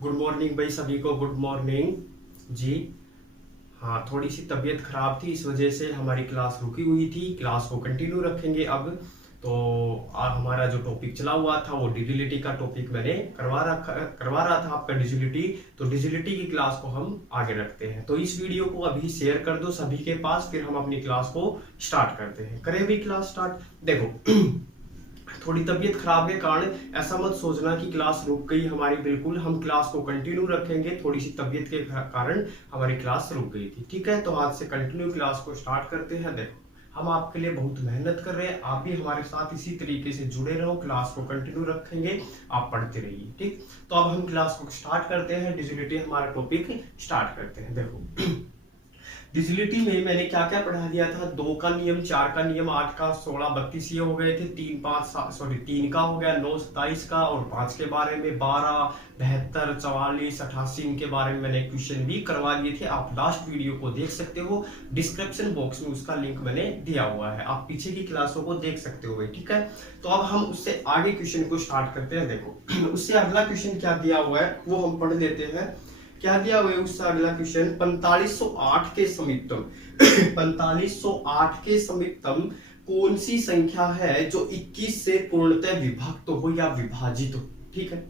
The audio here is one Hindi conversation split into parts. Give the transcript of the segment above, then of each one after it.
गुड मॉर्निंग भाई, सभी को गुड मॉर्निंग जी। हाँ, थोड़ी सी तबीयत खराब थी, इस वजह से हमारी क्लास रुकी हुई थी। क्लास को कंटिन्यू रखेंगे अब। तो आज हमारा जो टॉपिक चला हुआ था वो डिजिलिटी का टॉपिक मैंने करवा रहा था आपका डिजिलिटी। तो डिजिलिटी की क्लास को हम आगे रखते हैं। तो इस वीडियो को अभी शेयर कर दो सभी के पास, फिर हम अपनी क्लास को स्टार्ट करते हैं। करें भी क्लास स्टार्ट। देखो थोड़ी तबीयत खराब के कारण ऐसा मत सोचना कि क्लास रुक गई हमारी, बिल्कुल हम क्लास को कंटिन्यू रखेंगे। थोड़ी सी तबीयत के कारण हमारी क्लास रुक गई थी, ठीक है। तो आज से कंटिन्यू क्लास को स्टार्ट करते हैं। देखो हम आपके लिए बहुत मेहनत कर रहे हैं, आप भी हमारे साथ इसी तरीके से जुड़े रहो, क्लास को कंटिन्यू रखेंगे, आप पढ़ते रहिए, ठीक। तो अब हम क्लास को स्टार्ट करते हैं, डिजिलिटी हमारा टॉपिक स्टार्ट करते हैं। देखो डिजिलिटी में मैंने क्या क्या पढ़ा दिया था। 2 का नियम, 4 का नियम, 8 का 16 32 ये हो गए थे। 3 का हो गया, 9 27 का, और 5 के बारे में 12 72 44 88 इनके बारे में मैंने क्वेश्चन भी करवा दिए थे। आप लास्ट वीडियो को देख सकते हो, डिस्क्रिप्शन बॉक्स में उसका लिंक मैंने दिया हुआ है, आप पीछे की क्लासों को देख सकते हो, ठीक है। तो अब हम उससे आगे क्वेश्चन को स्टार्ट करते हैं। देखो उससे अगला क्वेश्चन क्या दिया हुआ है वो हम पढ़ लेते हैं। क्या दिया हुआ है उससे अगला क्वेश्चन, 4508 के समीपतम 4508 के समीपतम कौन सी संख्या है जो 21 से पूर्णतः विभक्त हो या विभाजित हो, ठीक है।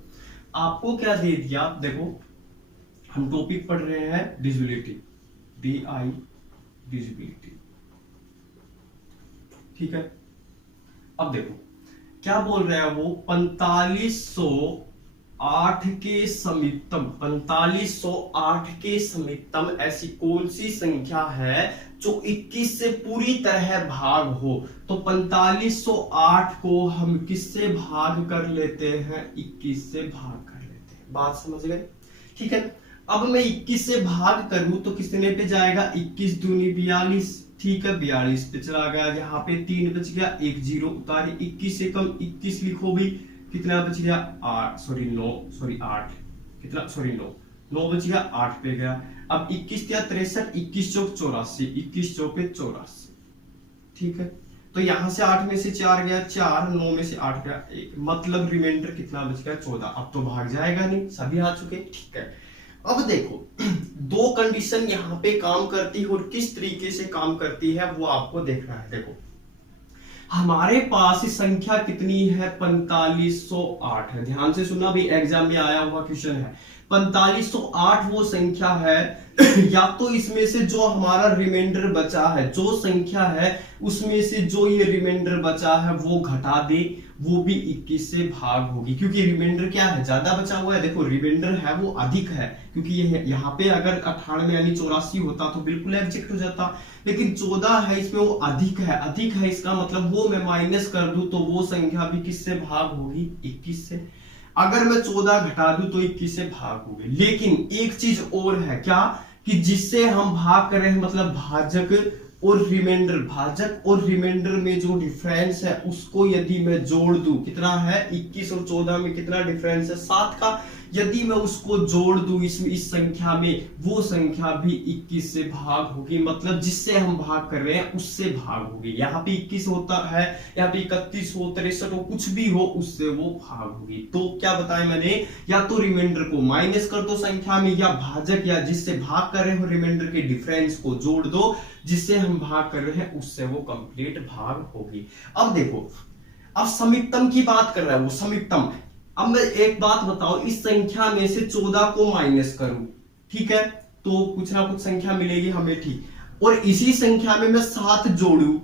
आपको क्या दे दिया, देखो हम टॉपिक पढ़ रहे हैं डिजिबिलिटी, डिजिबिलिटी, ठीक है। अब देखो क्या बोल रहे हैं वो, 4508 के समीपतम, 4508 के समीपतम ऐसी कौन सी संख्या है जो 21 से पूरी तरह भाग हो। तो 4508 को हम किससे भाग कर लेते हैं, 21 से भाग कर लेते हैं। बात समझ गए, ठीक है। अब मैं 21 से भाग करूं तो कितने पे जाएगा, 21 दूनी 42, ठीक है। 42 पे चला गया, यहाँ पे 3 बच गया, 1 0 उतारे, 21 से कम 21 लिखो भी, कितना बच गया 8 9 बच गया, 8 पे गया। अब 21 या 63, 21 चौक 84, 21 चौक पे 84, ठीक है। तो यहां से 8 में से 4 गया 4, 9 में से 8 गया 1, मतलब रिमाइंडर कितना बच गया 14। अब तो भाग जाएगा नहीं, सभी आ चुके, ठीक है। अब देखो 2 कंडीशन यहाँ पे काम करती है, और किस तरीके से काम करती है वो आपको देखना है। देखो हमारे पास संख्या कितनी है, 4508 है। ध्यान से सुनना भी, एग्जाम में आया हुआ क्वेश्चन है। 4508 वो संख्या है या तो इसमें से जो हमारा रिमाइंडर बचा है, जो संख्या है उसमें से जो ये रिमाइंडर बचा है वो घटा दे, वो भी 21 से भाग होगी, क्योंकि रिमाइंडर क्या है, ज्यादा बचा हुआ है। देखो रिमाइंडर है वो अधिक है, क्योंकि ये यहाँ पे अगर 98 यानी 84 होता तो बिल्कुल एग्जैक्ट हो जाता, लेकिन 14 है इसमें, वो अधिक है। अधिक है इसका मतलब वो मैं माइनस कर दूं तो वो संख्या भी किससे भाग होगी, 21 से। अगर मैं 14 घटा दूं तो 21 से भाग होगी। लेकिन एक चीज और है, क्या कि जिससे हम भाग कर रहे हैं, मतलब भाजक और रिमाइंडर, भाजक और रिमाइंडर में जो डिफरेंस है उसको यदि मैं जोड़ दूं, कितना है 21 और 14 में कितना डिफरेंस है, 7 का। यदि मैं उसको जोड़ दूं इस संख्या में, वो संख्या भी 21 से भाग होगी, मतलब जिससे हम भाग कर रहे हैं उससे भाग होगी। यहाँ पे 21 होता है, यहाँ पे 31 हो, 63 हो, कुछ भी हो, उससे वो भाग होगी। तो क्या बताया मैंने, या तो रिमाइंडर को माइनस कर दो संख्या में, या भाजक या जिससे भाग कर रहे हो रिमाइंडर के डिफरेंस को जोड़ दो, जिससे हम भाग कर रहे हैं उससे वो कंप्लीट भाग होगी। अब देखो अब समीपतम की बात कर रहा है वो, समीपतम। अब मैं एक बात बताओ, इस संख्या में से 14 को माइनस करूं, ठीक है, तो कुछ ना कुछ संख्या मिलेगी हमें, ठीक। और इसी संख्या में मैं 7 जोड़ू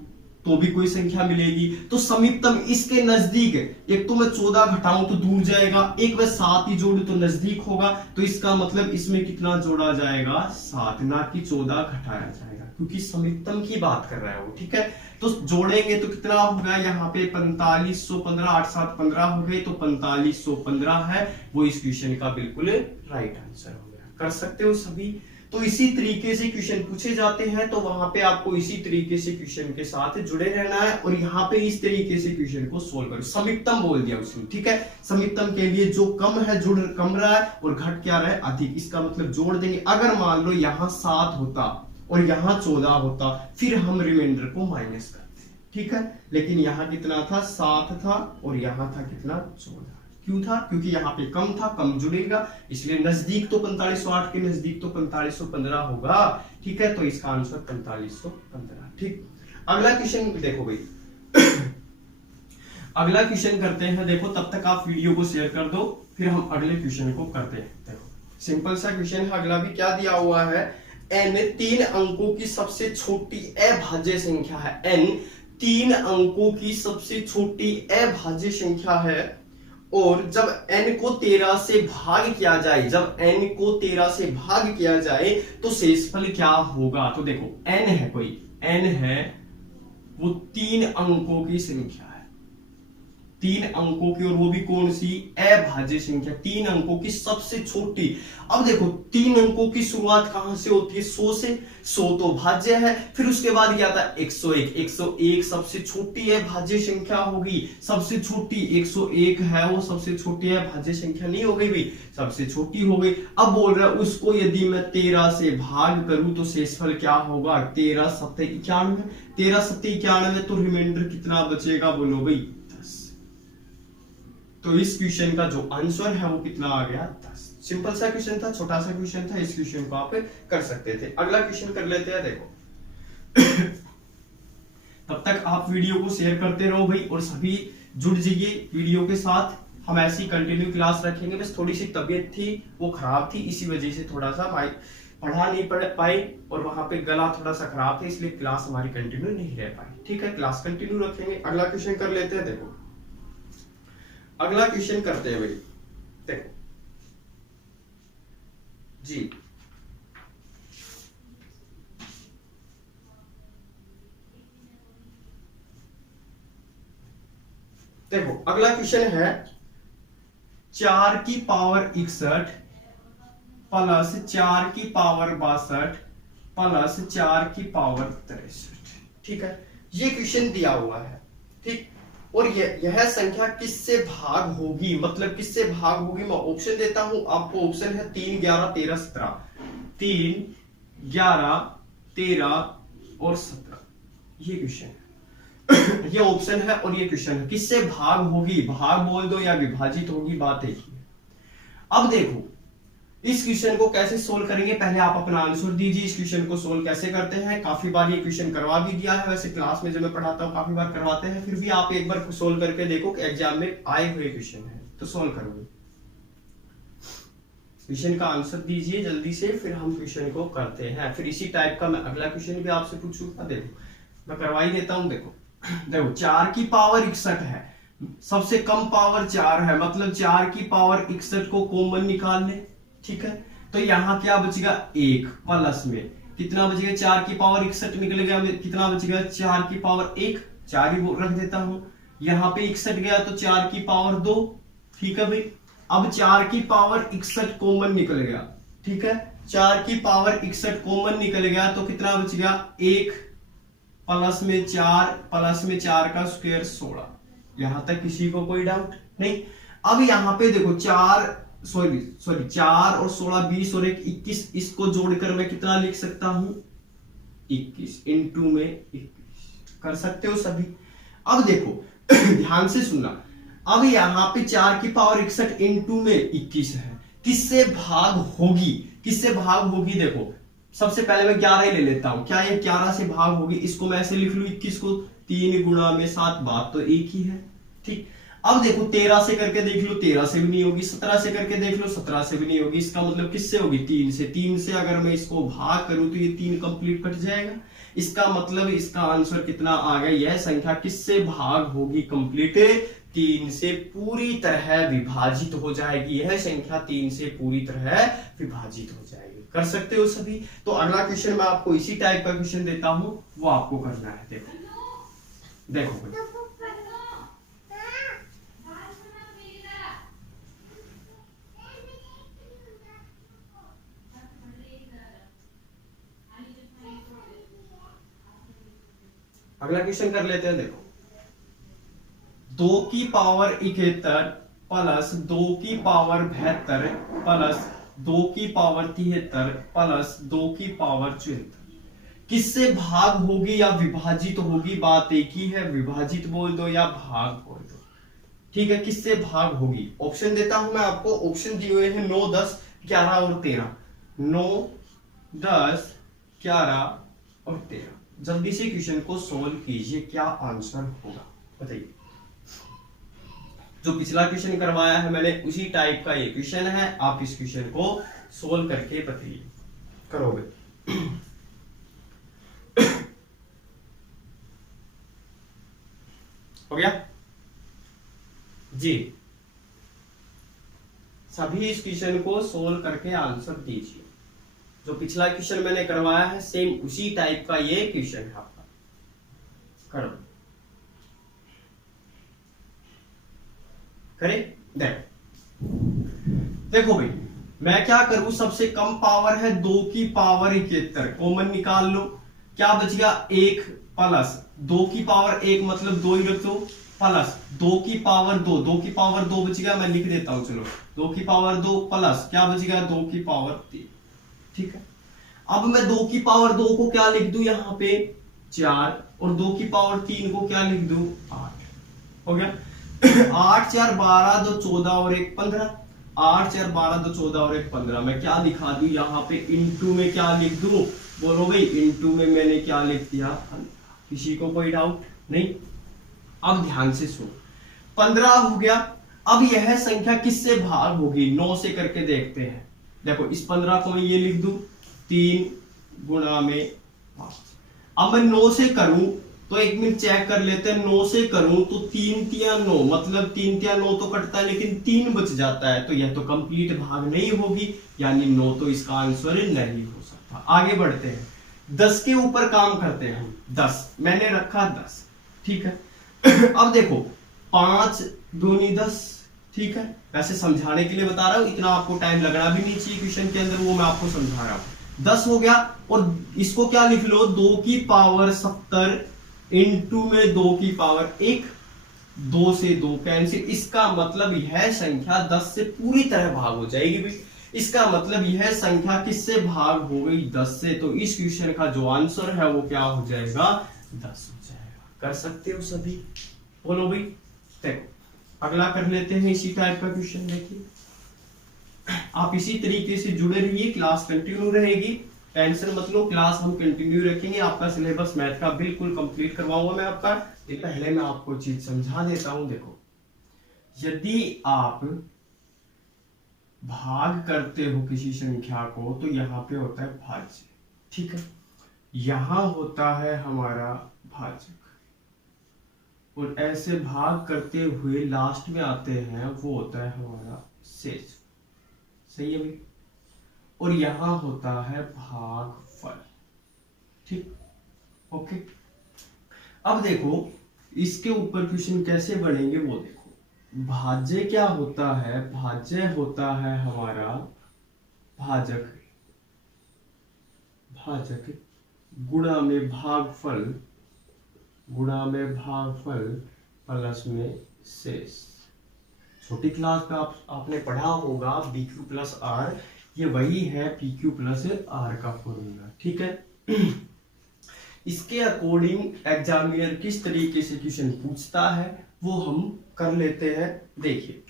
तो भी कोई संख्या मिलेगी। तो समीपतम इसके नजदीक, एक तो मैं 14 घटाऊं तो दूर जाएगा, एक मैं 7 ही जोड़ू तो नजदीक होगा। तो इसका मतलब इसमें कितना जोड़ा जाएगा, 7, ना कि 14 घटाया जाएगा, क्योंकि समीपतम की बात कर रहा है वो, ठीक है। तो जोड़ेंगे तो कितना होगा, यहाँ पे 4515, 8 7 15 हो गए, तो 4515 है वो इस क्वेश्चन का बिल्कुल राइट आंसर हो गया। कर सकते हो सभी। तो इसी तरीके से क्वेश्चन पूछे जाते हैं, तो वहां पे आपको इसी तरीके से क्वेश्चन के साथ जुड़े रहना है, और यहाँ पे इस तरीके से क्वेश्चन को सोल्व करो। समीपतम बोल दिया उसने, ठीक है। समीपतम के लिए जो कम है, जुड़ कम रहा है, और घट क्या रहा है, अधिक, इसका मतलब जोड़ देंगे। अगर मान लो यहाँ 7 होता और यहाँ 14 होता, फिर हम रिमाइंडर को माइनस करते, ठीक है। लेकिन यहाँ कितना था, 7 था, और यहाँ था कितना, 14, क्यों था? क्योंकि यहाँ पे कम था, कम जुड़ेगा, इसलिए नजदीक तो 4508 के नजदीक तो 4515 होगा। ठीक है, तो इसका आंसर 4515। ठीक, अगला क्वेश्चन देखो भाई। अगला क्वेश्चन करते हैं। देखो तब तक आप वीडियो को शेयर कर दो, फिर हम अगले क्वेश्चन को करते हैं। देखो सिंपल सा क्वेश्चन है। अगला भी क्या दिया हुआ है? n 3 अंकों की सबसे छोटी अभाज्य संख्या है। n 3 अंकों की सबसे छोटी अभाज्य संख्या है, और जब n को 13 से भाग किया जाए, जब n को 13 से भाग किया जाए तो शेषफल क्या होगा? तो देखो n है, कोई n है, वो 3 अंकों की संख्या है, 3 अंकों की, और वो भी कौन सी? अभाज्य संख्या, 3 अंकों की सबसे छोटी। अब देखो 3 अंकों की शुरुआत कहां से होती है? 100 से। 100 तो भाज्य है, फिर उसके बाद क्या था? 101। 101 सबसे छोटी अभाज्य संख्या होगी, सबसे छोटी 101 है, वो सबसे छोटी अभाज्य संख्या नहीं हो गई भी, सबसे छोटी हो गई। अब बोल रहा है उसको यदि मैं 13 से भाग करूं तो शेषफल क्या होगा? 13 7 91। 13 7 91, तो रिमाइंडर कितना बचेगा? बोलो भाई, तो इस क्वेश्चन का जो आंसर है वो कितना आ गया? 10। सिंपल सा क्वेश्चन था, छोटा सा क्वेश्चन था, इस क्वेश्चन को आप कर सकते थे। अगला क्वेश्चन कर लेते हैं। देखो तब तक आप वीडियो को शेयर करते रहो भाई, और सभी जुड़ जाइए वीडियो के साथ। हम ऐसी कंटिन्यू क्लास रखेंगे। बस थोड़ी सी तबीयत थी, वो खराब थी, इसी वजह से थोड़ा सा पढ़ा नहीं पढ़ पाई, और वहां पे गला थोड़ा सा खराब था, इसलिए क्लास हमारी कंटिन्यू नहीं रह पाई। ठीक है, क्लास कंटिन्यू रखेंगे। अगला क्वेश्चन कर लेते हैं। देखो अगला क्वेश्चन करते हैं भाई। देखो जी, देखो अगला क्वेश्चन है 4 की पावर 61 प्लस 4 की पावर 62 प्लस 4 की पावर 63। ठीक है, ये क्वेश्चन दिया हुआ है। ठीक, और यह संख्या किससे भाग होगी? मतलब किससे भाग होगी? मैं ऑप्शन देता हूं आपको। ऑप्शन है 3 11 13 17। 3 11 13 और 17, ये क्वेश्चन है। ये ऑप्शन है और ये क्वेश्चन है। किससे भाग होगी? भाग बोल दो या विभाजित होगी, बात एक ही है। अब देखो इस क्वेश्चन को कैसे सोल्व करेंगे, पहले आप अपना आंसर दीजिए। इस क्वेश्चन को सोल्व कैसे करते हैं? काफी बार ये क्वेश्चन करवा भी दिया है, वैसे क्लास में जब मैं पढ़ाता हूँ काफी बार करवाते हैं, फिर भी आप एक बार सोल्व करके देखो कि एग्जाम में आए हुए क्वेश्चन है तो सोल्व करोगे। क्वेश्चन का आंसर दीजिए जल्दी से, फिर हम क्वेश्चन को करते हैं। फिर इसी टाइप का मैं अगला क्वेश्चन भी आपसे पूछूंगा। देखो मैं करवा ही देता हूं। देखो 4 की पावर 61 है, सबसे कम पावर 4 है, मतलब 4 की पावर 61 को कॉमन निकाल ले। ठीक है, तो यहां क्या बचेगा? 1 प्लस में कितना बचेगा? 4 की पावर 61 निकलेगा, कितना बचेगा? 4 की पावर 1, 4 ही रख देता हूं। यहां पे 61 गया तो 4 की पावर 2। ठीक है भाई, अब 4 की पावर 61 कॉमन निकल गया। ठीक है, 4 की पावर 61 कॉमन निकल गया तो कितना बच गया? 1 प्लस में 4 का स्क्वायर 16। यहां तक किसी को कोई डाउट नहीं? अब यहां पे देखो 4 और 16 20 और 1 21, इसको जोड़कर मैं कितना लिख सकता हूं? 21 इंटू में 21 कर सकते हो सभी। अब देखो ध्यान से सुनना, अब यहां पे 4 की पावर 61 इंटू में 21 है, किससे भाग होगी? किससे भाग होगी? देखो सबसे पहले मैं 11 ही ले लेता हूं। क्या ये 11 से भाग होगी? इसको मैं ऐसे लिख लू 21 को 3 गुणा में 7, बात तो एक ही है। ठीक, अब देखो 13 से करके देख लो, 13 से भी नहीं होगी। 17 से करके देख लो, 17 से भी नहीं होगी। इसका मतलब किससे होगी? 3 से। 3 से अगर मैं इसको भाग करूं तो ये 3 कंप्लीट कट जाएगा। इसका मतलब इसका आंसर कितना आ गया? यह संख्या किससे भाग होगी? कंप्लीट 3 से पूरी तरह विभाजित हो जाएगी। यह संख्या 3 से पूरी तरह विभाजित हो जाएगी। कर सकते हो सभी? तो अगला क्वेश्चन मैं आपको इसी टाइप का क्वेश्चन देता हूं, वो आपको करना है। देखो अगला क्वेश्चन कर लेते हैं। देखो 2 की पावर 71 प्लस 2 की पावर 72 प्लस 2 की पावर 73 प्लस 2 की पावर 74 किससे भाग होगी या विभाजित होगी? बात एक ही है, विभाजित बोल दो या भाग बोल दो। ठीक है, किससे भाग होगी? ऑप्शन देता हूं मैं आपको, ऑप्शन दिए हुए हैं 9, 10, 11 और 13। 9, 10, 11 और 13। जल्दी से क्वेश्चन को सोल्व कीजिए, क्या आंसर होगा बताइए। जो पिछला क्वेश्चन करवाया है मैंने उसी टाइप का ये क्वेश्चन है, आप इस क्वेश्चन को सोल्व करके बताइए, करोगे। हो गया जी? सभी इस क्वेश्चन को सोल्व करके आंसर दीजिए। जो पिछला क्वेश्चन मैंने करवाया है सेम उसी टाइप का ये क्वेश्चन है आपका, करो। करे देखो भाई, मैं क्या करूं, सबसे कम पावर है 2 की पावर 71, कॉमन निकाल लो। क्या बच गया? 1 प्लस 2 की पावर 1 मतलब 2 ही रख दो, प्लस 2 की पावर 2, 2 की पावर 2 बच गया, मैं लिख देता हूं चलो। 2 की पावर 2 प्लस क्या बच गया? 2 की पावर 3। ठीक है, अब मैं 2 की पावर 2 को क्या लिख दूं यहाँ पे? 4, और 2 की पावर 3 को क्या लिख दूं? 8। हो गया। 8 4 12 2 14 और 1 15। 8 4 12 2 14 और 1 15। मैं क्या दिखा दूं यहाँ पे? इनटू में क्या लिख दूं? बोलो भाई, इनटू में मैंने क्या लिख दिया? किसी को कोई डाउट नहीं? अब ध्यान से सुनो, 15 हो गया। अब यह संख्या किससे भाग होगी? 9 से करके देखते हैं। देखो, इस 15 को मैं ये लिख दूं 3 गुणा में 5। अब मैं 9 से करूं तो एक मिनट चेक कर लेते हैं। 9 से करूं तो 3 तिया 9, मतलब 3 तिया 9 तो कटता है लेकिन 3 बच जाता है, तो यह तो कंप्लीट भाग नहीं होगी, यानी 9 तो इसका आंसर नहीं हो सकता। आगे बढ़ते हैं, 10 के ऊपर काम करते हैं हम। 10 मैंने रखा 10, ठीक है। अब देखो, 5 दूनी 10, ठीक है। वैसे समझाने के लिए बता रहा हूं, इतना आपको टाइम लगना भी नहीं चाहिए क्वेश्चन के अंदर, वो मैं आपको समझा रहा हूं। 10 हो गया, और इसको क्या लिख लो? 2 की पावर 70 इनटू में 2 की पावर 1। 2 से 2 कैंसिल, इसका मतलब यह संख्या 10 से पूरी तरह भाग हो जाएगी भाई। इसका मतलब यह संख्या किससे भाग हो गई? 10 से। तो इस क्वेश्चन का जो आंसर है वो क्या हो जाएगा? 10 हो जाएगा। कर सकते हो सभी? बोलो भाई। देखो, अगला कर लेते हैं इसी टाइप का क्वेश्चन। देखिए, आप इसी तरीके से जुड़े रहिए, क्लास कंटिन्यू रहेगी, टेंशन मत लो, क्लास हम कंटिन्यू रखेंगे। आपका सिलेबस मैथ का बिल्कुल कंप्लीट करवाऊंगा मैं आपका। पहले मैं आपको चीज समझा देता हूं। देखो, यदि आप भाग करते हो किसी संख्या को तो यहाँ पे होता है भाज्य, ठीक है। यहां होता है हमारा भाजक, और ऐसे भाग करते हुए लास्ट में आते हैं, वो होता है हमारा शेष। सही है भाई? और यहां होता है भागफल, ठीक। ओके, अब देखो इसके ऊपर क्वेश्चन कैसे बनेंगे वो देखो। भाज्य क्या होता है? भाज्य होता है हमारा भाजक, भाजक गुणा में भागफल, गुणा में भागफल प्लस में शेष। छोटी क्लास में आपने पढ़ा होगा BQ प्लस आर, ये वही है PQ प्लस आर का फॉर्मूला, ठीक है। इसके अकॉर्डिंग एग्जामिनर किस तरीके से क्वेश्चन पूछता है वो हम कर लेते हैं। देखिए,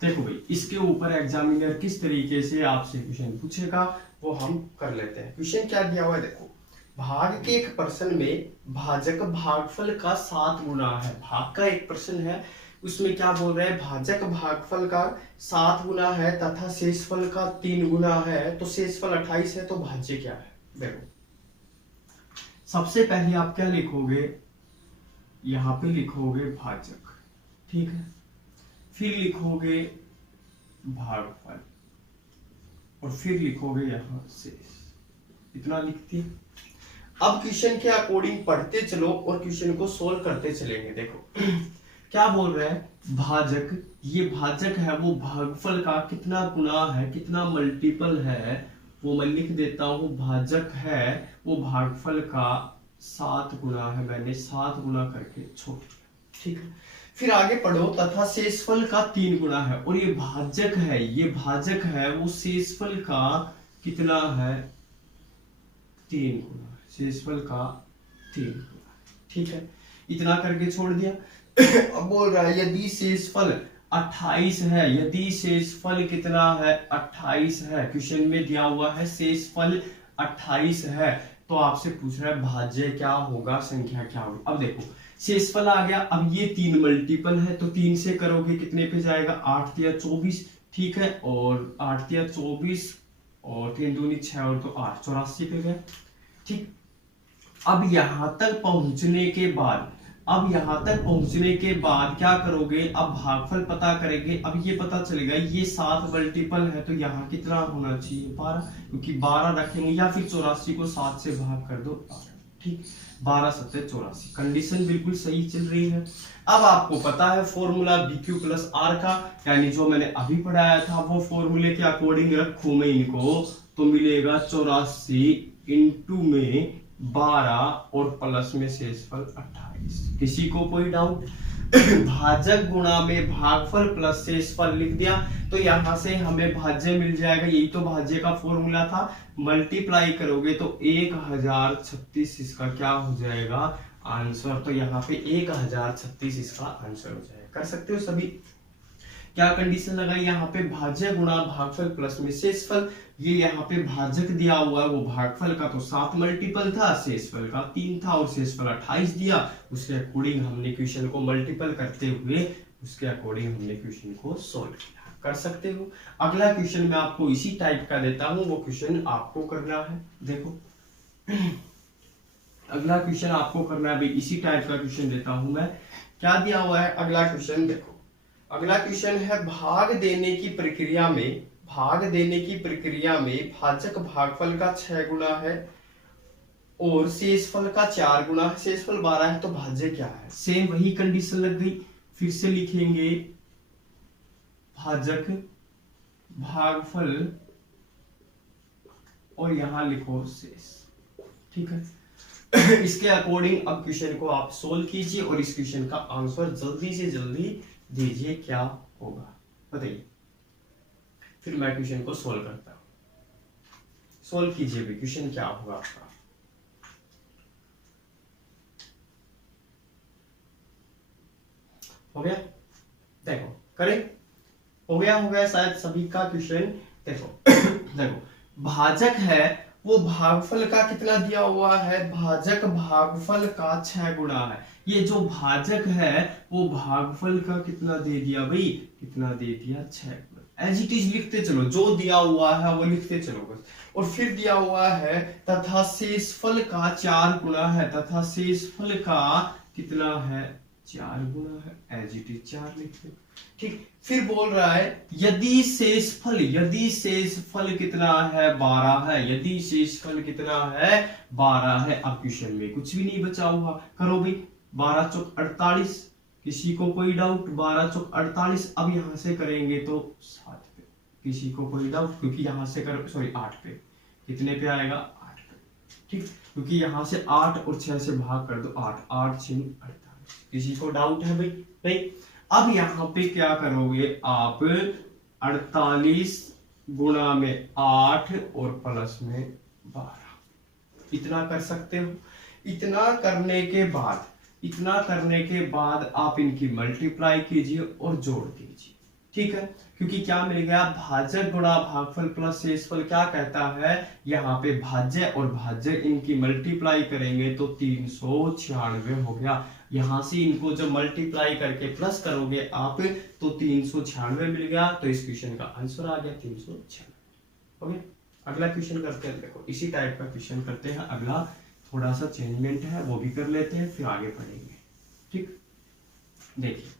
देखो भाई, इसके ऊपर एग्जामिनर किस तरीके से आपसे क्वेश्चन पूछेगा वो हम कर लेते हैं। क्वेश्चन क्या दिया हुआ है? देखो, भाग के एक प्रश्न में भाजक भागफल का 7 गुना है। भाग का एक प्रश्न है, उसमें क्या बोल रहे हैं? भाजक भागफल का 7 गुना है तथा शेषफल का 3 गुना है। तो शेषफल 28 है, तो भाज्य क्या है? देखो, सबसे पहले आप क्या लिखोगे? यहां पे लिखोगे भाजक, ठीक है। फिर लिखोगे भागफल, और फिर लिखोगे यहां शेष। इतना लिखती है। अब क्वेश्चन के अकॉर्डिंग पढ़ते चलो और क्वेश्चन को सोल्व करते चलेंगे। देखो क्या बोल रहे हैं? भाजक, ये भाजक है वो भागफल का कितना गुना है, कितना मल्टीपल है, वो मैं लिख देता हूं। भाजक है वो भागफल का 7 गुना है, मैंने 7 गुना करके छोड़ दिया, ठीक है। फिर आगे पढ़ो, तथा शेषफल का 3 गुना है, और ये भाजक है, ये भाजक है वो शेषफल का कितना है? 3 गुना। शेषफल का 3। ठीक है, इतना करके छोड़ दिया। अब बोल रहा है यदि शेषफल 28 है, यदि शेषफल कितना है 28 है, क्वेश्चन में दिया हुआ है शेषफल 28 है, तो आपसे पूछ रहा है भाज्य क्या होगा, संख्या क्या होगी। अब देखो शेषफल आ गया, अब ये 3 मल्टीपल है तो 3 से करोगे कितने पे जाएगा, 8 या 24। ठीक है, और 8 या 24 और 3 दूनी 6 और तो 8, 84 पे गए। ठीक, अब यहां तक पहुंचने के बाद, अब यहां तक पहुंचने के बाद क्या करोगे, अब भागफल पता करेंगे। अब ये पता चलेगा ये 7 मल्टीपल है तो यहाँ कितना होना चाहिए 12, क्योंकि 12 रखेंगे, या फिर 84 को 7 से भाग कर दो। ठीक, 12 7 84, कंडीशन बिल्कुल सही चल रही है। अब आपको पता है फॉर्मूला BQ प्लस R का, यानी जो मैंने अभी पढ़ाया था वो फॉर्मूले के अकॉर्डिंग रखूं मैं इनको, तो मिलेगा 84 इंटू में 12 और प्लस में शेषफल 28। किसी को कोई डाउट? भाजक गुणा में भागफल प्लस शेषफल लिख दिया तो यहां से हमें भाज्य मिल जाएगा, यही तो भाज्य का फॉर्मूला था। मल्टीप्लाई करोगे तो 1036 इसका क्या हो जाएगा आंसर, तो यहाँ पे 1036 इसका आंसर हो जाएगा। कर सकते हो सभी? क्या कंडीशन लगाई यहाँ पे, भाज्य गुणा भागफल प्लस में शेषफल। ये यहाँ पे भाजक दिया हुआ है, वो भागफल का तो 7 मल्टीपल था, शेषफल का 3 था और शेषफल 28 दिया। उसके अकॉर्डिंग हमने क्वेश्चन को मल्टीपल करते हुए उसके अकॉर्डिंग हमने क्वेश्चन को सोल्व किया। कर सकते हो? अगला क्वेश्चन मैं आपको इसी टाइप का देता हूं, वो क्वेश्चन आपको करना है। देखो अगला क्वेश्चन आपको करना है भाई, इसी टाइप का क्वेश्चन देता हूं मैं। क्या दिया हुआ है अगला क्वेश्चन? देखो अगला क्वेश्चन है भाग देने की प्रक्रिया में, भाग देने की प्रक्रिया में भाजक भागफल का 6 गुना है और शेषफल का 4 गुना है। शेषफल 12 है तो भाज्य क्या है? सेम वही कंडीशन लग गई, फिर से लिखेंगे भाजक भागफल और यहां लिखो शेष। ठीक है, इसके अकॉर्डिंग अब क्वेश्चन को आप सोल्व कीजिए और इस क्वेश्चन का आंसर जल्दी से जल्दी दीजिए, क्या होगा बताइए। फिर मैं क्वेश्चन को सोल्व करता हूं। सोल्व कीजिए भी, क्वेश्चन क्या होगा आपका। हो गया? देखो करें, हो गया शायद सभी का क्वेश्चन। देखो देखो भाजक है वो भागफल का कितना दिया हुआ है, भाजक भागफल का 6 गुना है। ये जो भाजक है वो भागफल का कितना दे दिया भाई, कितना दे दिया 6 गुना। एज इट इज लिखते चलो, जो दिया हुआ है वो लिखते चलो बस। और फिर दिया हुआ है तथा शेषफल का 4 गुना है, तथा शेषफल का कितना है 4 गुना है, एज इट इज 4 लिखते। ठीक, फिर बोल रहा है यदि शेषफल कितना है 12 है, यदि शेषफल कितना है 12 है। अब क्वेश्चन में कुछ भी नहीं बचा हुआ, करो भाई 12 चौक 48, किसी को कोई डाउट? 12 चौक 48, अब यहां से करेंगे तो 7 पे, किसी को कोई डाउट? क्योंकि यहां से कर, सॉरी 8 पे, कितने पे आएगा 8 पे। ठीक, क्योंकि यहां से 8 और 6 से भाग कर दो 8, 8 6 48, किसी को डाउट है भाई? नहीं। अब यहां पे क्या करोगे आप, 48 गुणा में 8 और प्लस में 12, इतना कर सकते हो। इतना करने के बाद आप इनकी मल्टीप्लाई कीजिए और जोड़ दीजिए। ठीक है, क्योंकि क्या मिल गया, भाजक गुणा भागफल प्लस शेषफल क्या कहता है, यहाँ पे भाज्य और भाज्य इनकी मल्टीप्लाई करेंगे तो 396 हो गया। यहां से इनको जब मल्टीप्लाई करके प्लस करोगे आप तो 396 मिल गया, तो इस क्वेश्चन का आंसर आ गया 396। हो गया? अगला क्वेश्चन करते हैं। देखो इसी टाइप का क्वेश्चन करते हैं। अगला थोड़ा सा चेंजमेंट है, वो भी कर लेते हैं, फिर आगे पढ़ेंगे। ठीक, देखिए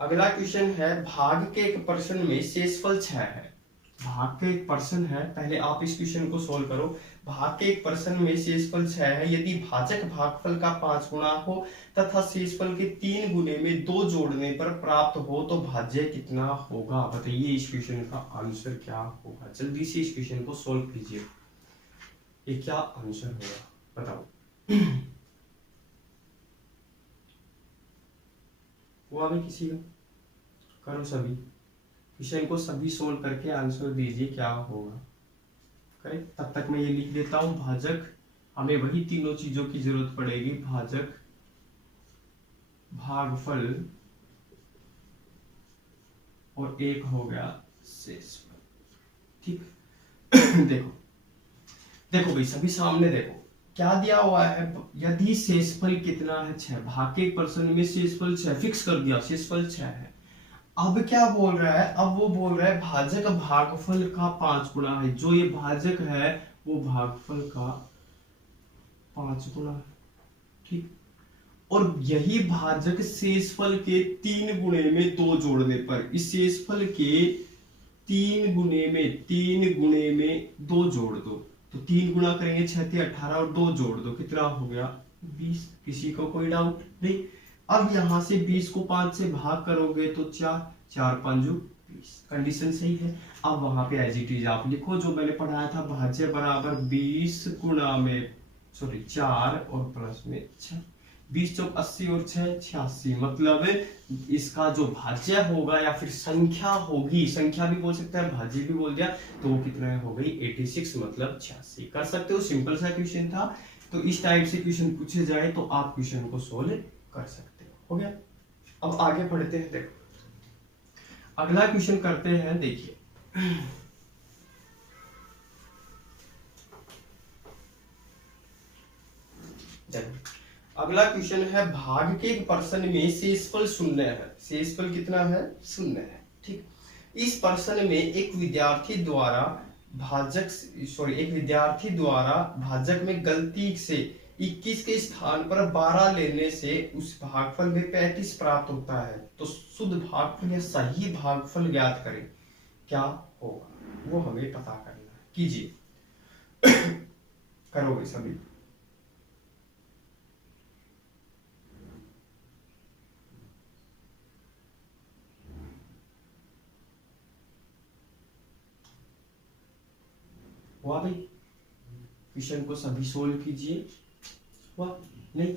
अगला क्वेश्चन है भाग के एक पर्सन में शेषफल 6 है। भाग के एक पर्सन है, पहले आप इस क्वेश्चन को सोल्व करो। भाग के एक पर्सन में शेषफल 6 है, यदि भाजक भागफल का 5 गुना हो तथा शेषफल के 3 गुने में 2 जोड़ने पर प्राप्त हो तो भाज्य कितना होगा? बताइए इस क्वेश्चन का आंसर क्या होगा। जल्दी से इस क्वेश्चन को सोल्व कीजिए, ये क्या आंसर होगा बताओ। हुआ भी किसी का? करो सभी, क्वेश्चन को सभी सोल्व करके आंसर दीजिए क्या होगा। करें, तब तक मैं ये लिख देता हूं भाजक हमें वही तीनों चीजों की जरूरत पड़ेगी, भाजक, भागफल और एक हो गया शेषफल। ठीक देखो देखो भाई सभी सामने देखो क्या दिया हुआ है, यदि शेषफल कितना है 6, भाग के एक पर्सन में शेषफल 6 फिक्स कर दिया, शेषफल 6 है। अब क्या बोल रहा है, अब वो बोल रहा है भाजक भागफल का 5 गुना है, जो ये भाजक है वो भागफल का 5 गुना है। ठीक, और यही भाजक शेषफल के 3 गुणे में 2 जोड़ने पर, इस शेषफल के 3 गुणे में 2 जोड़ दो, तो 3 गुना करेंगे 6 × 18 और 2 जोड़ दो, कितना हो गया 20। किसी को कोई डाउट नहीं। अब यहां से 20 को 5 से भाग करोगे तो 4 4 5 20, कंडीशन सही है। अब वहां पे एज इट इज आप लिखो जो मैंने पढ़ाया था, भाज्य बराबर 20 गुणा में 4 और प्लस में 6, 20 चौक 80 और 6 86, मतलब इसका जो भाज्य होगा या फिर संख्या होगी, संख्या भी बोल सकते हैं भाज्य भी बोल दिया, तो वो कितना हो गई 86, मतलब 86। कर सकते हो, सिंपल सा क्वेश्चन था। तो इस टाइप से क्वेश्चन पूछे जाए तो आप क्वेश्चन को सोल्व कर सकते हो गया। अब आगे बढ़ते हैं, देखो अगला क्वेश्चन करते हैं। देखिए अगला क्वेश्चन है, भाग के एक प्रश्न में शेषफल 0 है, शेषफल कितना है 0 है। ठीक, इस प्रश्न में एक विद्यार्थी द्वारा भाजक में गलती से 21 के स्थान पर 12 लेने से उस भागफल में 35 प्राप्त होता है, तो शुद्ध भागफल या सही भागफल ज्ञात करें, क्या होगा वो हमें पता करना है। कीजिए करोगे सभी। हुआ भाई, क्वेश्चन को सभी सोल्व कीजिए। हुआ नहीं,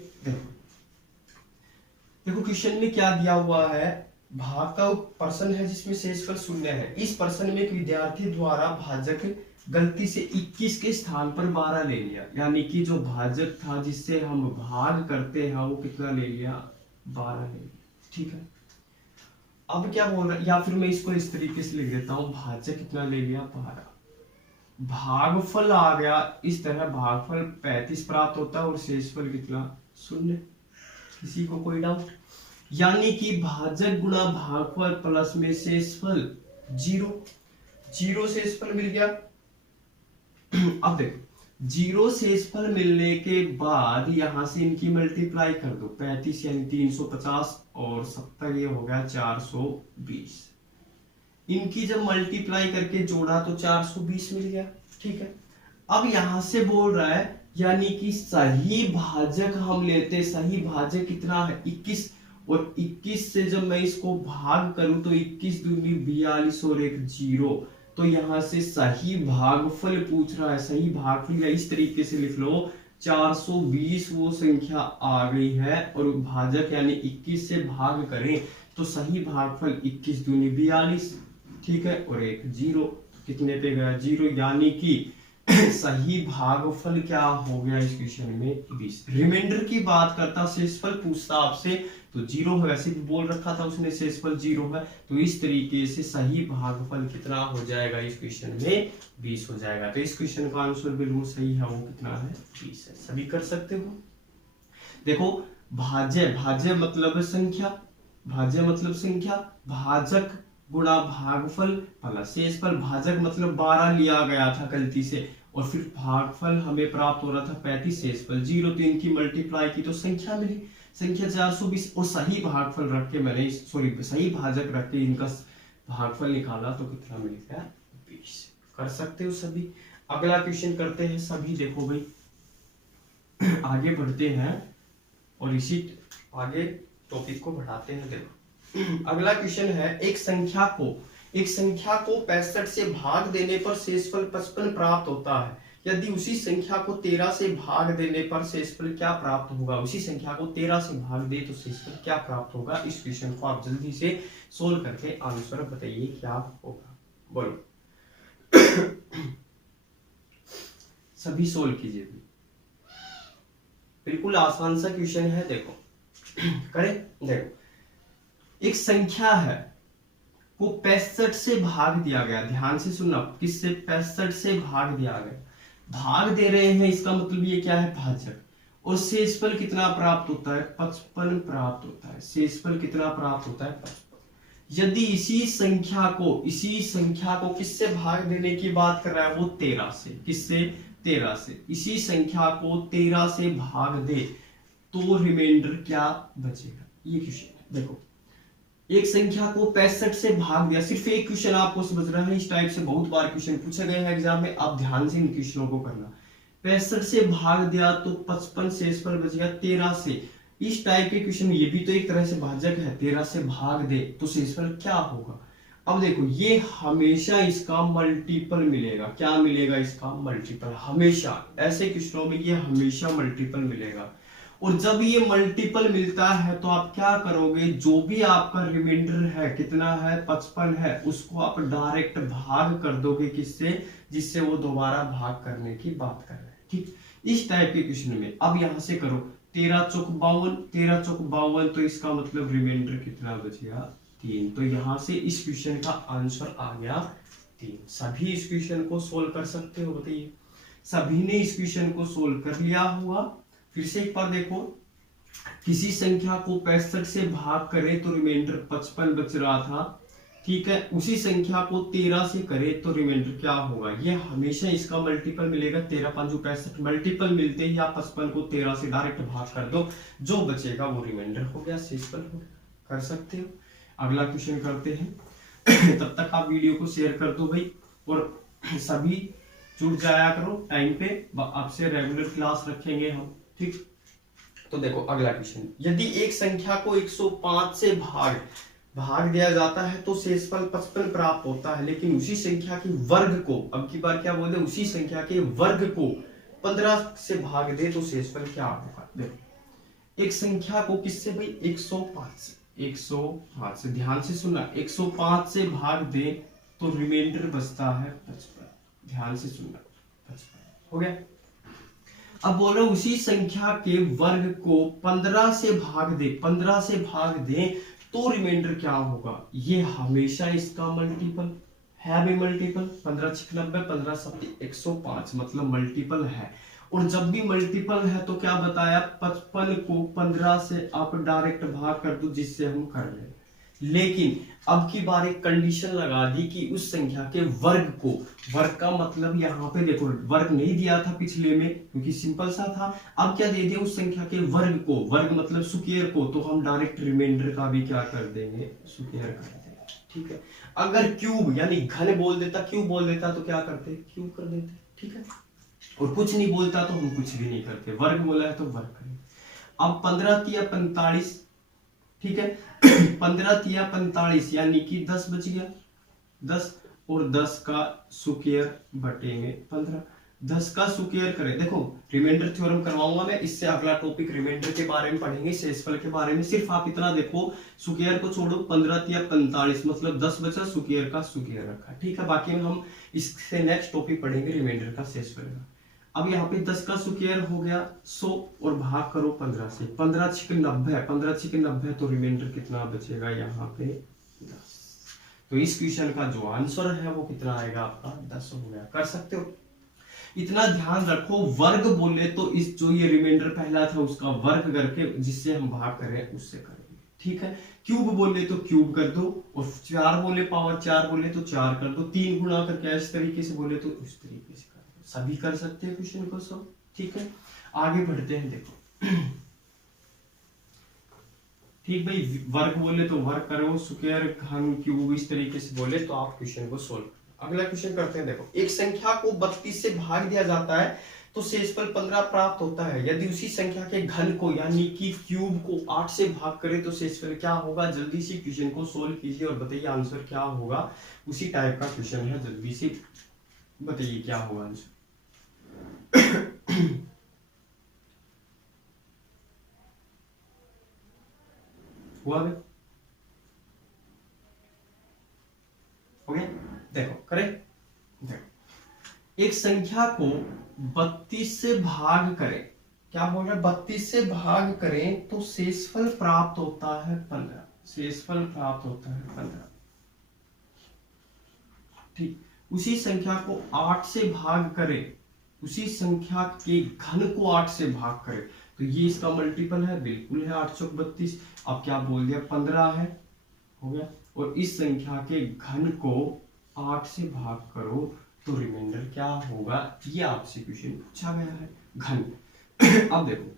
देखो क्वेश्चन में क्या दिया हुआ है, भाग का प्रश्न है जिसमें शेषफल 0 है। इस प्रश्न में एक विद्यार्थी द्वारा भाजक गलती से 21 के स्थान पर 12 ले लिया, यानी कि जो भाजक था जिससे हम भाग करते हैं वो कितना ले लिया 12 ले लिया। ठीक है, अब क्या बोल रहा है, या फिर मैं इसको इस तरीके से लिख देता हूं, भाजक कितना ले लिया 12, भागफल आ गया इस तरह, भागफल 35 प्राप्त होता है और शेषफल कितना 0। किसी को कोई डाउट, यानी कि भाजक गुणा भागफल प्लस में शेषफल 0, 0 शेषफल मिल गया। अब देखो 0 शेषफल मिलने के बाद यहां से इनकी मल्टीप्लाई कर दो, 35 यानी 350 और 70 ये हो गया 420, इनकी जब मल्टीप्लाई करके जोड़ा तो 420 मिल गया। ठीक है, अब यहां से बोल रहा है यानी कि सही भाजक हम लेते, सही भाजक कितना है 21, और 21 से जब मैं इसको भाग करूं तो 21 दूनी 42 और एक 0, तो यहां से सही भागफल पूछ रहा है, सही भागफल या इस तरीके से लिख लो 420 वो संख्या आ गई है, और भाजक यानी 21 से भाग करें तो सही भागफल 21 दूनी 42, ठीक है, और एक 0, कितने पे गया 0, यानी कि सही भागफल क्या हो गया इस क्वेश्चन में 20। रिमाइंडर की बात करता, शेषफल पूछता आपसे तो 0 है, वैसे भी बोल रखा था उसने शेषफल 0 है, तो इस तरीके से सही भागफल कितना हो जाएगा इस क्वेश्चन में 20 हो जाएगा। तो इस क्वेश्चन का आंसर बिल्कुल सही है, वो कितना है 20 है। सभी कर सकते हो। देखो भाज्य मतलब संख्या, भाज्य मतलब संख्या, भाजक गुणा भागफल प्लस शेषफल, भाजक मतलब 12 लिया गया था गलती से, और फिर भागफल हमें प्राप्त हो रहा था 35, शेषफल 0, तो इनकी मल्टीप्लाई की तो संख्या मिली, संख्या 420, और सही भागफल रख के मैंने सही भाजक रख के इनका भागफल निकाला तो कितना मिल गया 20। कर सकते हो सभी। अगला क्वेश्चन करते हैं सभी। देखो भाई आगे बढ़ते हैं और इसी आगे टॉपिक को बढ़ाते हैं। देखो अगला क्वेश्चन है, एक संख्या को 65 से भाग देने पर शेषफल 55 प्राप्त होता है, यदि उसी संख्या को 13 से भाग देने पर शेषफल क्या प्राप्त होगा। उसी संख्या को 13 से भाग दे तो शेषफल क्या प्राप्त होगा। इस क्वेश्चन को आप जल्दी से सोल्व करके आंसर बताइए क्या होगा, बोलो। सभी सोल्व कीजिए। बिल्कुल आसान सा क्वेश्चन है, देखो करें। देखो एक संख्या है को 65 से भाग दिया गया, ध्यान से सुनना, किससे? 65 से भाग दिया गया। भाग दे रहे हैं, इसका मतलब ये क्या है? भाजक। और शेषफल कितना प्राप्त होता है? 55 प्राप्त होता है। शेषफल कितना प्राप्त होता है? 55। यदि इसी संख्या को किससे भाग देने की बात कर रहा है? वो 13 से। किससे? 13 से। इसी संख्या को 13 से भाग दे तो रिमाइंडर क्या बचेगा? ये क्वेश्चन है। देखो एक संख्या को 65 से भाग दिया, सिर्फ एक क्वेश्चन आपको समझ रहा है, इस टाइप से बहुत बार क्वेश्चन पूछे गए हैं एग्जाम में, आप ध्यान से इन क्वेश्चनों को करना। 65 से भाग दिया तो 55 शेषफल बचेगा 13 से। इस टाइप के क्वेश्चन, ये भी तो एक तरह से भाजक है, 13 से भाग दे तो शेषफल क्या होगा? अब देखो ये हमेशा इसका मल्टीपल मिलेगा। क्या मिलेगा? इसका मल्टीपल। हमेशा ऐसे क्वेश्चनों में ये हमेशा मल्टीपल मिलेगा। और जब ये मल्टीपल मिलता है तो आप क्या करोगे? जो भी आपका रिमाइंडर है, कितना है? 55 है, उसको आप डायरेक्ट भाग कर दोगे। किससे? जिससे वो दोबारा भाग करने की बात कर रहे हैं। ठीक, इस टाइप के क्वेश्चन में अब यहां से करो 13 चौक 52, 13 चौक 52, तो इसका मतलब रिमाइंडर कितना बचेगा? 3। तो यहां से इस क्वेश्चन का आंसर आ गया 3। सभी इस क्वेश्चन को सोल्व कर सकते हो? बताइए, सभी ने इस क्वेश्चन को सोल्व कर लिया हुआ? फिर से एक बार देखो, किसी संख्या को 65 से भाग करे तो रिमाइंडर 55 बच रहा था, ठीक है। उसी संख्या को 13 से करे तो रिमाइंडर क्या होगा? ये हमेशा इसका मल्टीपल मिलेगा। 13 5 65, मल्टीपल मिलते ही आप 55 को 13 से डायरेक्ट भाग कर दो, जो बचेगा वो रिमाइंडर हो गया, शेषफल हो गया। कर सकते हो। अगला क्वेश्चन करते हैं। तब तक आप वीडियो को शेयर कर दो भाई, और सभी जुड़ जाया करो टाइम पे, आपसे रेगुलर क्लास रखेंगे हम, ठीक। तो देखो अगला क्वेश्चन, यदि एक संख्या को 105 से भाग दिया जाता है तो शेषफल 55 प्राप्त होता है, लेकिन उसी संख्या के वर्ग को, अब की बार क्या बोले, उसी संख्या के वर्ग को 15 से भाग दे तो शेषफल क्या होगा? देखो एक संख्या को किससे भाई? 105 से। 105 से, ध्यान से सुनना, 105 से भाग दे तो रिमाइंडर बचता है 55। ध्यान से सुनना, 55 हो गया। अब बोलो उसी संख्या के वर्ग को 15 से भाग दे, 15 से भाग दे तो रिमाइंडर क्या होगा? ये हमेशा इसका मल्टीपल है भाई, मल्टीपल। 15 6 90, 15 7 105, मतलब मल्टीपल है। और जब भी मल्टीपल है तो क्या बताया? 55 को 15 से आप डायरेक्ट भाग कर दो, जिससे हम कर ले। लेकिन अब की बार एक कंडीशन लगा दी कि उस संख्या के वर्ग को, वर्ग का मतलब यहाँ पे देखो वर्ग नहीं दिया था पिछले में क्योंकि सिंपल सा था, अब क्या दे दिया? उस संख्या के वर्ग को, वर्ग मतलब सुकेयर को, तो हम डायरेक्ट रिमाइंडर का भी क्या कर देंगे? सुकेयर कर देंगे, ठीक है। अगर क्यूब यानी घन बोल देता, क्यूब बोल देता तो क्या करते? क्यूब कर देते, ठीक है। और कुछ नहीं बोलता तो हम कुछ भी नहीं करते, वर्ग बोला है तो वर्ग करेंगे। अब 15 तिया 45, ठीक है। 15 तिया 45 यानी कि 10 बच गया, 10 और 10 का सुकेयर बटे में 15, 10 का सुकेयर करें। देखो रिमाइंडर थ्योरम करवाऊंगा मैं, इससे अगला टॉपिक रिमाइंडर के बारे में पढ़ेंगे, शेषफल के बारे में। सिर्फ आप इतना देखो, सुकेयर को छोड़ो, 15 तिया 45 मतलब 10 बचा, सुकेयर का सुकेयर रखा, ठीक है। बाकी में हम इससे नेक्स्ट टॉपिक पढ़ेंगे रिमाइंडर का, शेषफल का। अब यहाँ पे 10 का स्क्वायर हो गया 100 और भाग करो 15 से, 15 6 90, 15 6 90, तो रिमाइंडर कितना बचेगा? यहाँ पे 10। तो इस क्वेश्चन का जो आंसर है वो कितना आएगा आपका? 10 हो गया। कर सकते हो। इतना ध्यान रखो, वर्ग बोले तो इस जो ये रिमाइंडर पहला था उसका वर्ग करके जिससे हम भाग करें उससे करेंगे, ठीक है। क्यूब बोले तो क्यूब कर दो, और 4 बोले पावर 4 बोले तो 4 कर दो, 3 गुणा करके इस तरीके से बोले तो इस तरीके से, सभी कर सकते हैं क्वेश्चन को सब, ठीक है। आगे बढ़ते हैं, देखो ठीक भाई, वर्ग बोले तो वर्ग करो, स्क्वायर घन क्यूब इस तरीके से बोले तो आप क्वेश्चन को सोल्व। अगला क्वेश्चन करते हैं, देखो एक संख्या को 32 से भाग दिया जाता है तो शेषफल 15 प्राप्त होता है, यदि उसी संख्या के घन को यानी कि क्यूब को 8 से भाग करे तो शेषफल क्या होगा? जल्दी से क्वेश्चन को सोल्व कीजिए और बताइए आंसर क्या होगा। उसी टाइप का क्वेश्चन है, जल्दी से बताइए क्या होगा आंसर। हुआ भी हो गया। देखो करेक्ट, देखो एक संख्या को 32 से भाग करे, क्या बोल रहे हैं, 32 से भाग करें तो शेषफल प्राप्त होता है 15, शेषफल प्राप्त होता है 15। ठीक, उसी संख्या को 8 से भाग करें, उसी संख्या के घन को 8 से भाग करें, तो ये इसका मल्टीपल है, बिल्कुल है 8 चौक 32। अब क्या बोल दिया, 15 है, हो गया। और इस संख्या के घन को 8 से भाग करो तो रिमाइंडर क्या होगा, ये आपसे क्वेश्चन पूछा गया है, घन। अब देखो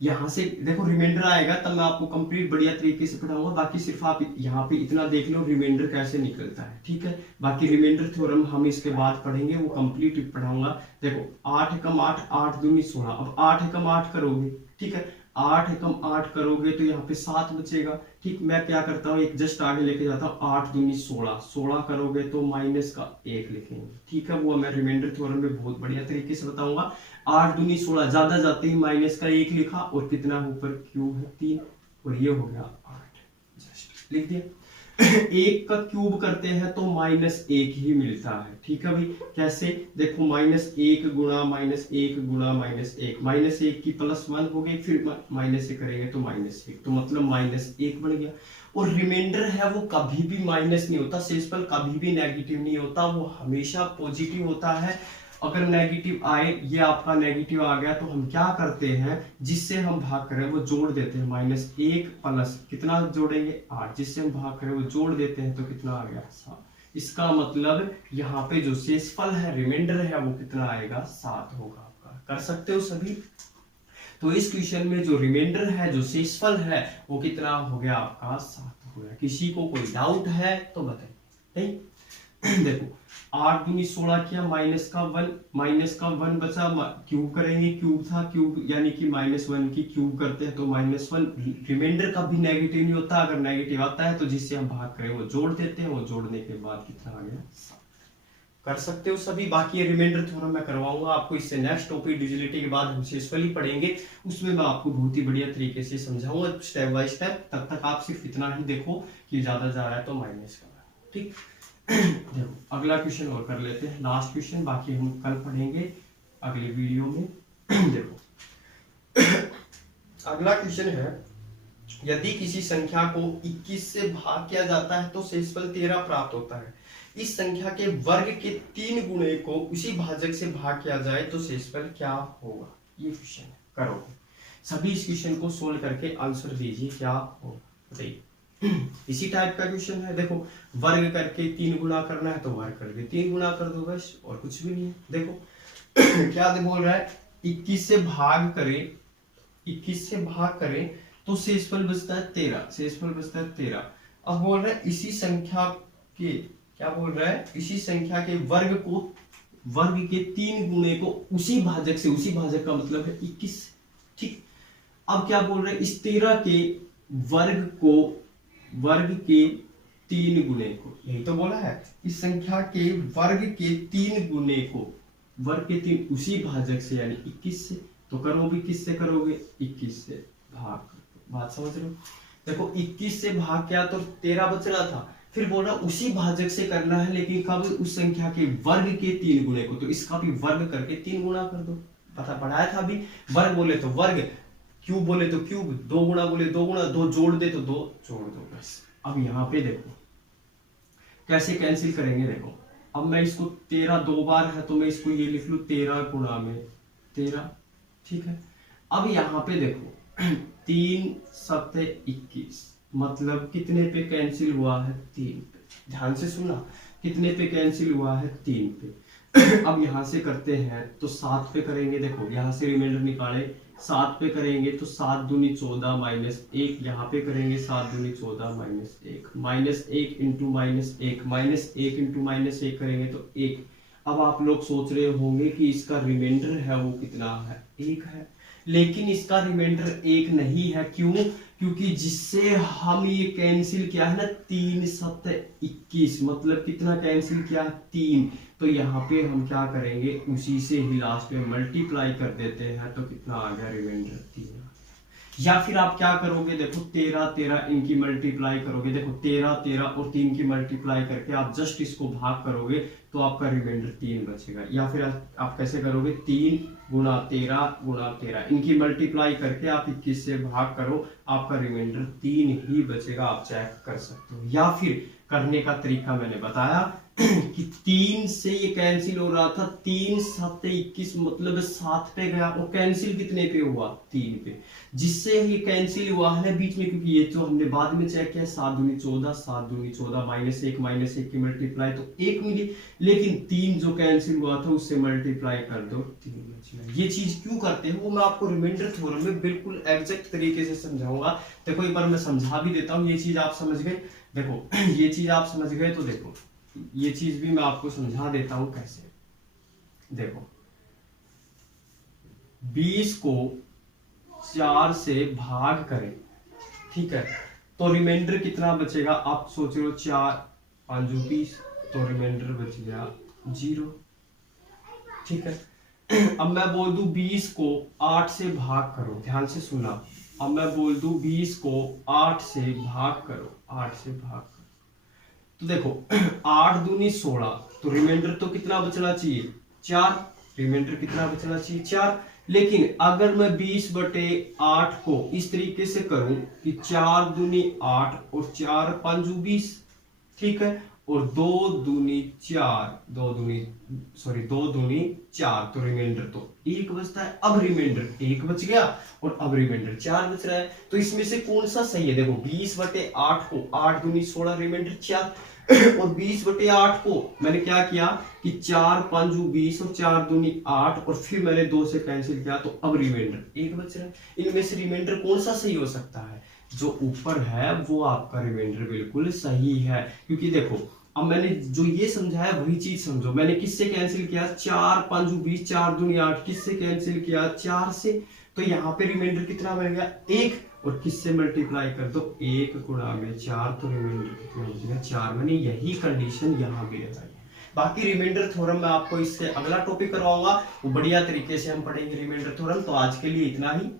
यहां से देखो रिमाइंडर आएगा तब मैं आपको कंप्लीट बढ़िया तरीके से पढ़ाऊंगा, बाकी सिर्फ आप यहाँ पे इतना देख लो रिमाइंडर कैसे निकलता है, ठीक है। बाकी रिमाइंडर थ्योरम हम इसके बाद पढ़ेंगे, वो कंप्लीट पढ़ाऊंगा। देखो 8 एकम 8, 8 दूनी 16, अब 8 एकम 8 करोगे, ठीक है, 8 एकम 8 करोगे तो यहाँ पे 7 बचेगा, ठीक। मैं क्या करता हूँ, एक जस्ट आगे लेके जाता हूँ, 8 दूनी 16, 16 करोगे तो माइनस का 1 लिखेंगे, ठीक है। वो मैं रिमाइंडर थ्योरम में बहुत बढ़िया तरीके से बताऊंगा। 8 दूनी 16, ज्यादा जाते ही माइनस का 1 लिखा, और कितना ऊपर क्यूब है 3, और ये हो गया 8, जस्ट लिख दिया। 1 का क्यूब करते हैं तो -1 ही मिलता है, ठीक है भाई। कैसे, देखो -1 गुणा -1 गुणा -1, -1 की +1 हो गई, फिर माइनस से करेंगे तो -1, तो मतलब -1 बन गया। और रिमाइंडर है वो कभी भी माइनस नहीं होता, शेषफल कभी भी नेगेटिव नहीं होता, वो हमेशा पॉजिटिव होता है। अगर नेगेटिव आए, ये आपका नेगेटिव आ गया, तो हम क्या करते हैं, जिससे हम भाग करें वो जोड़ देते हैं, -1 प्लस कितना जोड़ेंगे 8, जिससे हम भाग करें वो जोड़ देते हैं, तो कितना आ गया 7। इसका मतलब यहाँ पे जो शेषफल है, रिमाइंडर है, वो कितना आएगा 7 होगा आपका। कर सकते हो सभी। तो इस क्वेश्चन में जो रिमाइंडर है, जो शेषफल है, वो कितना हो गया आपका 7 हो गया। किसी को कोई डाउट है तो बताइए। नहीं देखो 8 दूनी 16 किया, माइनस का 1 बचा, क्यूब करेंगे, क्यूब था, क्यूब यानी कि -1 की क्यूब करते हैं तो -1। रिमाइंडर का भी नेगेटिव नहीं होता, अगर नेगेटिव आता है तो जिससे हम भाग करें वो जोड़ देते हैं, वो जोड़ने के बाद कितना आ गया 7। कर सकते हो सभी। बाकी ये रिमाइंडर थोड़ा मैं करवाऊंगा आपको, इससे नेक्स्ट टॉपिक डिजिटलिटी के बाद हम शेषफल ही पढ़ेंगे, उसमें मैं आपको बहुत ही बढ़िया तरीके से समझाऊंगा स्टेप बाय स्टेप। तब तक आप सिर्फ इतना ही देखो कि ज्यादा जा रहा है तो माइनस करना, ठीक। देखो अगला क्वेश्चन और कर लेते हैं, लास्ट क्वेश्चन, बाकी हम कल पढ़ेंगे अगले वीडियो में। देखो अगला क्वेश्चन है, यदि किसी संख्या को 21 से भाग किया जाता है तो शेषफल 13 प्राप्त होता है। इस संख्या के वर्ग के 3 गुणे को उसी भाजक से भाग किया जाए तो शेषफल क्या होगा। ये क्वेश्चन है, करोगे सभी इस क्वेश्चन को सोल्व करके आंसर दीजिए क्या होगा, बताइए। इसी टाइप का क्वेश्चन है। देखो वर्ग करके 3 गुना करना है तो वर्ग करके 3 गुना कर दो बस, और कुछ भी नहीं है। देखो क्या बोल रहा है, 21 से भाग करें, 21 से भाग करें तो शेषफल बचता है 13, शेषफल बचता है 13। अब बोल रहा है इसी संख्या के, क्या बोल रहा है, इसी संख्या के वर्ग को, वर्ग के 3 गुणे को उसी भाजक से, उसी भाजक का मतलब है 21, ठीक। अब क्या बोल रहे हैं, इस 13 के वर्ग को, वर्ग के 3 गुणे को, यही तो बोला है, इस संख्या के वर्ग के 3 गुणे को, वर्ग के 3 उसी भाजक से यानी 21 से, तो करोगे किससे करोगे, 21 से भाग। बात समझ रहे हो। देखो 21 से भाग किया तो 13 बच रहा था, फिर बोल रहा उसी भाजक से करना है, लेकिन कब, उस संख्या के वर्ग के 3 गुणे को, तो इसका भी वर्ग करके 3 गुना कर दो। पता पढ़ाया था अभी, वर्ग बोले तो वर्ग, क्यूब बोले तो क्यूब, 2 गुना बोले 2 गुना, 2 जोड़ दे तो 2 जोड़ दो बस। अब यहाँ पे देखो कैसे कैंसिल करेंगे। देखो अब मैं इसको 13 2 बार है तो मैं इसको ये लिख लू 13 गुणा में 13, ठीक है। अब यहाँ पे देखो 3 7 21, मतलब कितने पे कैंसिल हुआ है, 3 पे। ध्यान से सुना, कितने पे कैंसिल हुआ है, 3 पे। अब यहां से करते हैं तो 7 पे करेंगे। देखो यहां से रिमाइंडर निकाले, 7 पे करेंगे तो 7 दूनी 14 -1, यहाँ पे करेंगे 7 दूनी 14 -1, -1 इंटू -1, -1 इंटू -1 करेंगे तो 1। अब आप लोग सोच रहे होंगे कि इसका रिमाइंडर है वो कितना है, 1 है, लेकिन इसका रिमाइंडर 1 नहीं है। क्यों? क्योंकि जिससे हम ये कैंसिल किया है ना, 3 7 21, मतलब कितना कैंसिल किया है, 3। तो यहाँ पे हम क्या करेंगे, उसी से ही लास्ट में मल्टीप्लाई कर देते हैं, तो कितना आ गया रिमाइंडर 3। या फिर आप क्या करोगे, देखो 13 13 इनकी मल्टीप्लाई करोगे, देखो 13 13 और 3 की मल्टीप्लाई करके आप जस्ट इसको भाग करोगे तो आपका रिमाइंडर 3 बचेगा। या फिर आप कैसे करोगे, 3 गुणा 13 इनकी मल्टीप्लाई करके आप 21 से भाग करो, आपका रिमाइंडर 3 ही बचेगा। आप चेक कर सकते हो। या फिर करने का तरीका मैंने बताया कि 3 से ये कैंसिल हो रहा था, 3 7 21 मतलब 7 पे गया, और कैंसिल कितने पे हुआ, 3 पे, जिससे ये कैंसिल हुआ है बीच में, क्योंकि ये तो हमने बाद में चेक किया, 7 दूनी 14 7 दूनी 14 -1 की मल्टीप्लाई तो 1 मिली, लेकिन 3 जो कैंसिल हुआ था उससे मल्टीप्लाई कर दो 3 बचेगा। ये चीज क्यों करते हैं वो मैं आपको रिमाइंडर थ्योरम में बिल्कुल एग्जैक्ट तरीके से समझाऊंगा। देखो एक बार मैं समझा भी देता हूँ, ये चीज आप समझ गए। देखो ये चीज आप समझ गए, तो देखो ये चीज भी मैं आपको समझा देता हूं कैसे। देखो 20 को 4 से भाग करें, ठीक है, तो रिमाइंडर कितना बचेगा, आप सोच रहे हो 4 5 20, तो रिमाइंडर बच गया 0, ठीक है। अब मैं बोल दूं 20 को 8 से भाग करो, ध्यान से सुना। अब मैं बोल दूं 20 को 8 से भाग करो, 8 से भाग करो, तो देखो 8 दूनी 16, तो रिमाइंडर तो कितना बचना चाहिए, 4, रिमाइंडर कितना बचना चाहिए, 4। लेकिन अगर मैं 20/8 को इस तरीके से करूं कि 4 दूनी 8 और 4 5 20, ठीक है, और 2 दूनी 4, तो रिमाइंडर तो 1 बचता है। अब रिमाइंडर 1 बच गया और अब रिमाइंडर 4 बच रहा है, तो इसमें से कौन सा सही है, देखो 20/8 को 8 दूनी 16 रिमाइंडर 4, और 20/8 को मैंने क्या किया कि 4 5 20 और 4 दूनी 8, और फिर मैंने 2 से कैंसिल किया, तो अब रिमाइंडर 1 बच रहा है। इनमें से रिमाइंडर कौन सा सही हो सकता है, जो ऊपर है वो आपका रिमाइंडर बिल्कुल सही है। क्योंकि देखो अब मैंने जो ये समझाया वही चीज समझो, मैंने किससे कैंसिल किया, 4 5 20 4 दूनी 8, किससे कैंसिल किया, 4 से, तो यहाँ पे रिमाइंडर कितना बन गया, 1, और किससे मल्टीप्लाई कर दो, 1 गुणा में 4, तो रिमाइंडर कितना बचेगा, 4। मैंने यही कंडीशन यहाँ भी लगाई है। बाकी रिमाइंडर थ्योरम में आपको इससे अगला टॉपिक करवाऊंगा, वो बढ़िया तरीके से हम पढ़ेंगे रिमाइंडर थ्योरम। तो आज के लिए इतना ही,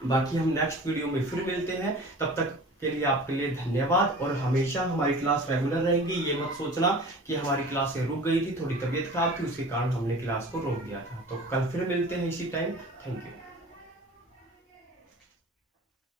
बाकी हम नेक्स्ट वीडियो में फिर मिलते हैं। तब तक के लिए आपके लिए धन्यवाद, और हमेशा हमारी क्लास रेगुलर रहेंगी। ये मत सोचना कि हमारी क्लासें रुक गई थी, थोड़ी तबीयत खराब थी उसके कारण हमने क्लास को रोक दिया था। तो कल फिर मिलते हैं इसी टाइम। Thank you.